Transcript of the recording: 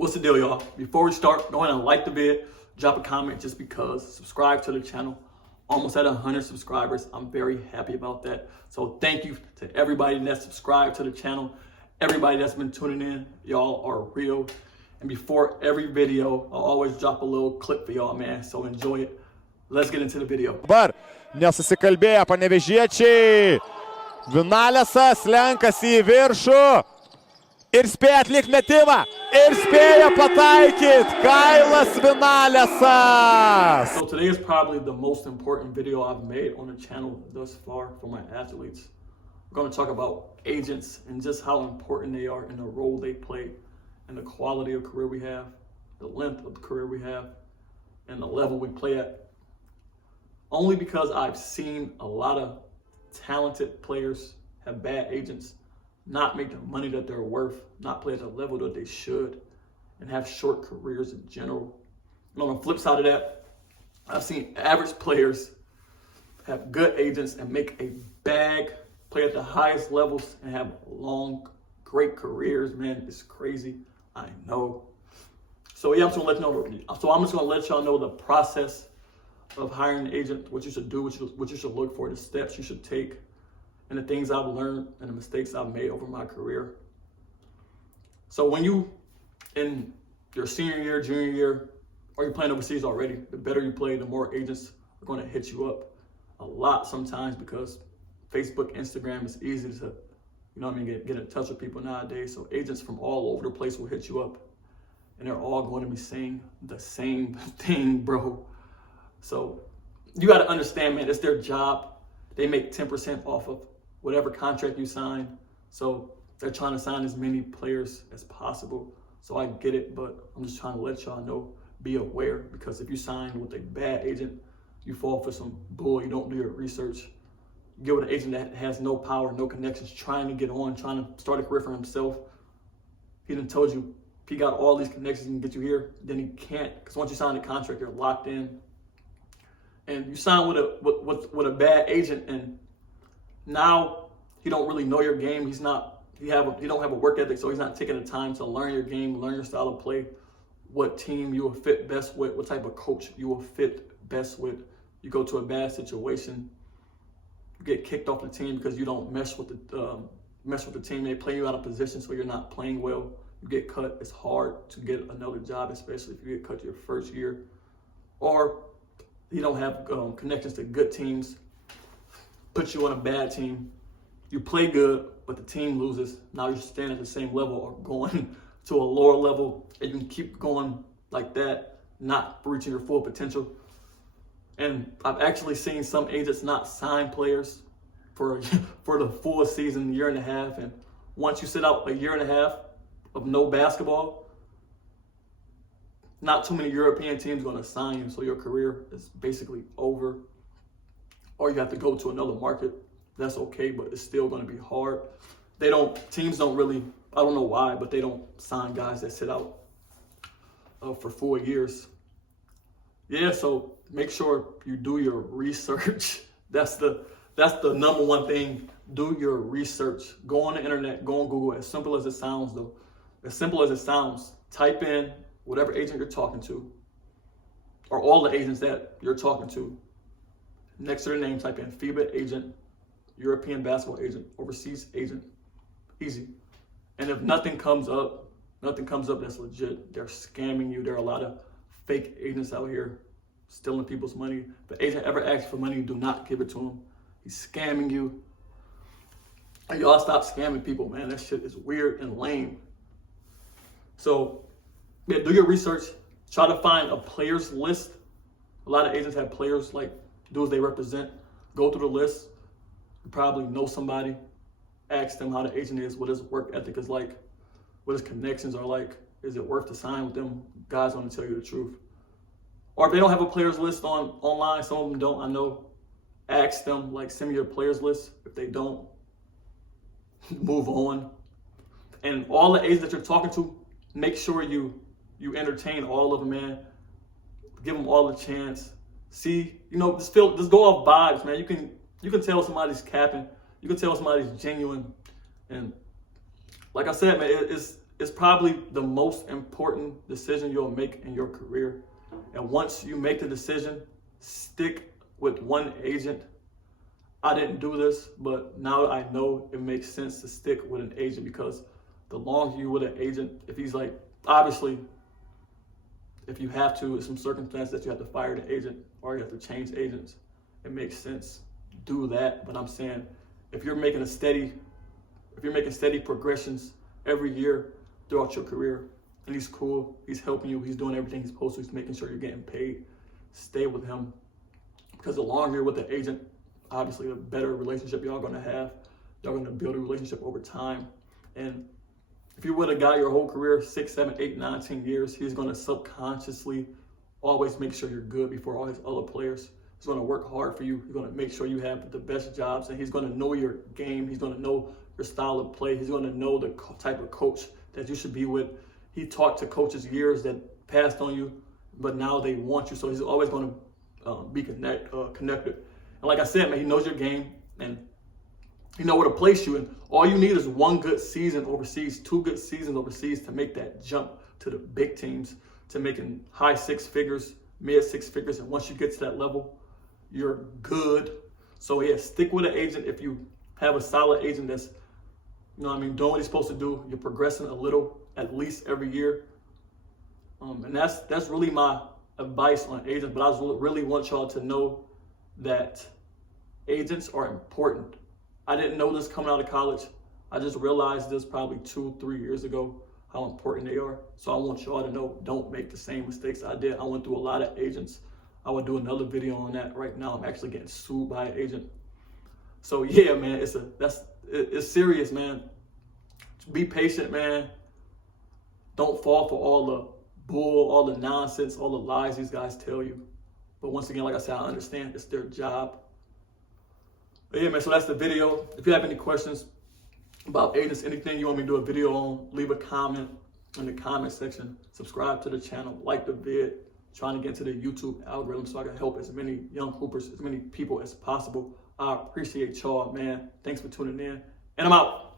What's the deal, y'all? Before we start, go ahead and like the vid, drop a comment just because, subscribe to the channel. Almost at 100 subscribers. I'm very happy about that. So thank you to everybody that's subscribed to the channel, everybody that's been tuning in. Y'all are real. And before every video, I'll always drop a little clip for y'all, man. So enjoy it. Let's get into the video. Dabar nesusikalbėję panevėžiečiai. Vinalesas lenkasi į viršų. Ir spėja atlikti metimą. Ir spėja pataikyti Kylevinales. So today is probably the most important video I've made on the channel thus far for my athletes. We're going to talk about agents and just how important they are in the role they play and the quality of career we have, the length of the career we have, and the level we play at. Only because I've seen a lot of talented players have bad agents, not make the money that they're worth, not play at the level that they should, and have short careers in general. And on the flip side of that, I've seen average players have good agents and make a bag, play at the highest levels, and have long, great careers. Man, it's crazy. I know. So yeah, I'm just gonna let y'all know the process of hiring an agent, what you should do, what you should look for, the steps you should take, and the things I've learned and the mistakes I've made over my career. So when you in your senior year, junior year, or you're playing overseas already, the better you play, the more agents are going to hit you up a lot sometimes, because Facebook, Instagram, is easy to, get in touch with people nowadays. So agents from all over the place will hit you up, and they're all going to be saying the same thing, bro. So you got to understand, man, it's their job. They make 10% off of whatever contract you sign. So they're trying to sign as many players as possible. So I get it, but I'm just trying to let y'all know, be aware, because if you sign with a bad agent, you fall for some bull, you don't do your research. You get with an agent that has no power, no connections, trying to get on, trying to start a career for himself. He done told you, if he got all these connections and get you here, then he can't, because once you sign the contract, you're locked in. And you sign with a bad agent, and now he don't really know your game. He don't have a work ethic, so he's not taking the time to learn your game, learn your style of play, what team you will fit best with, what type of coach you will fit best with. You go to a bad situation, you get kicked off the team because you don't mess with the team. They play you out of position, so you're not playing well. You get cut. It's hard to get another job, especially if you get cut your first year, or you don't have connections to good teams, put you on a bad team. You play good, but the team loses. Now you're staying at the same level or going to a lower level, and you can keep going like that, not reaching your full potential. And I've actually seen some agents not sign players for the full season, year and a half. And once you sit out a year and a half of no basketball, not too many European teams are going to sign you, so your career is basically over. Or you have to go to another market. That's okay, but it's still going to be hard. Teams don't really, I don't know why, but they don't sign guys that sit out for 4 years. Yeah, so make sure you do your research. That's the number one thing. Do your research. Go on the internet, go on Google. As simple as it sounds, though. As simple as it sounds, type in whatever agent you're talking to, or all the agents that you're talking to. Next to their name, type in FIBA agent, European basketball agent, overseas agent. Easy. And if nothing comes up that's legit, they're scamming you. There are a lot of fake agents out here stealing people's money. If the agent ever asks for money, do not give it to him. He's scamming you. And y'all stop scamming people, man. That shit is weird and lame. So yeah, do your research. Try to find a players list. A lot of agents have players, like dudes they represent. Go through the list. You probably know somebody. Ask them how the agent is, what his work ethic is like, what his connections are like. Is it worth to sign with them? Guys want to tell you the truth. Or if they don't have a players list online, some of them don't, I know. Ask them, like, send me your players list. If they don't, move on. And all the agents that you're talking to, make sure you entertain all of them, man. Give them all the chance. See, just go off vibes, man. You can tell somebody's capping. You can tell somebody's genuine. And like I said, man, it's probably the most important decision you'll make in your career. And once you make the decision, stick with one agent. I didn't do this, but now I know it makes sense to stick with an agent, because the longer you're with an agent, if he's like, obviously, if you have to, in some circumstance that you have to fire the agent or you have to change agents, it makes sense. Do that. But I'm saying, if you're making steady progressions every year throughout your career, and he's cool, he's helping you, he's doing everything he's supposed to, he's making sure you're getting paid, stay with him. Because the longer you're with the agent, obviously the better relationship y'all gonna have. Y'all gonna build a relationship over time. And if you're with a guy your whole career, 6, 7, 8, 9, 10 years, he's gonna subconsciously always make sure you're good before all his other players. He's gonna work hard for you. He's gonna make sure you have the best jobs, and he's gonna know your game. He's gonna know your style of play. He's gonna know the type of coach that you should be with. He talked to coaches years that passed on you, but now they want you. So he's always gonna be connected. And like I said, man, he knows your game, and he knows where to place you. And all you need is one good season overseas, 2 good seasons overseas to make that jump to the big teams, to making high 6 figures, mid 6 figures. And once you get to that level, you're good. So yeah, stick with an agent. If you have a solid agent that's, doing what he's supposed to do, you're progressing a little, at least every year. And that's really my advice on agents. But I really want y'all to know that agents are important. I didn't know this coming out of college. I just realized this probably 2-3 years ago, how important they are. So I want y'all to know, don't make the same mistakes I did. I went through a lot of agents. I would do another video on that. Right now, I'm actually getting sued by an agent. So yeah, man, it's serious, man. Be patient, man. Don't fall for all the bull, all the nonsense, all the lies these guys tell you. But once again, like I said, I understand it's their job. But yeah, man, so that's the video. If you have any questions about agents, anything you want me to do a video on, leave a comment in the comment section. Subscribe to the channel, like the vid. Trying to get into the YouTube algorithm so I can help as many young hoopers, as many people as possible. I appreciate y'all, man. Thanks for tuning in. And I'm out.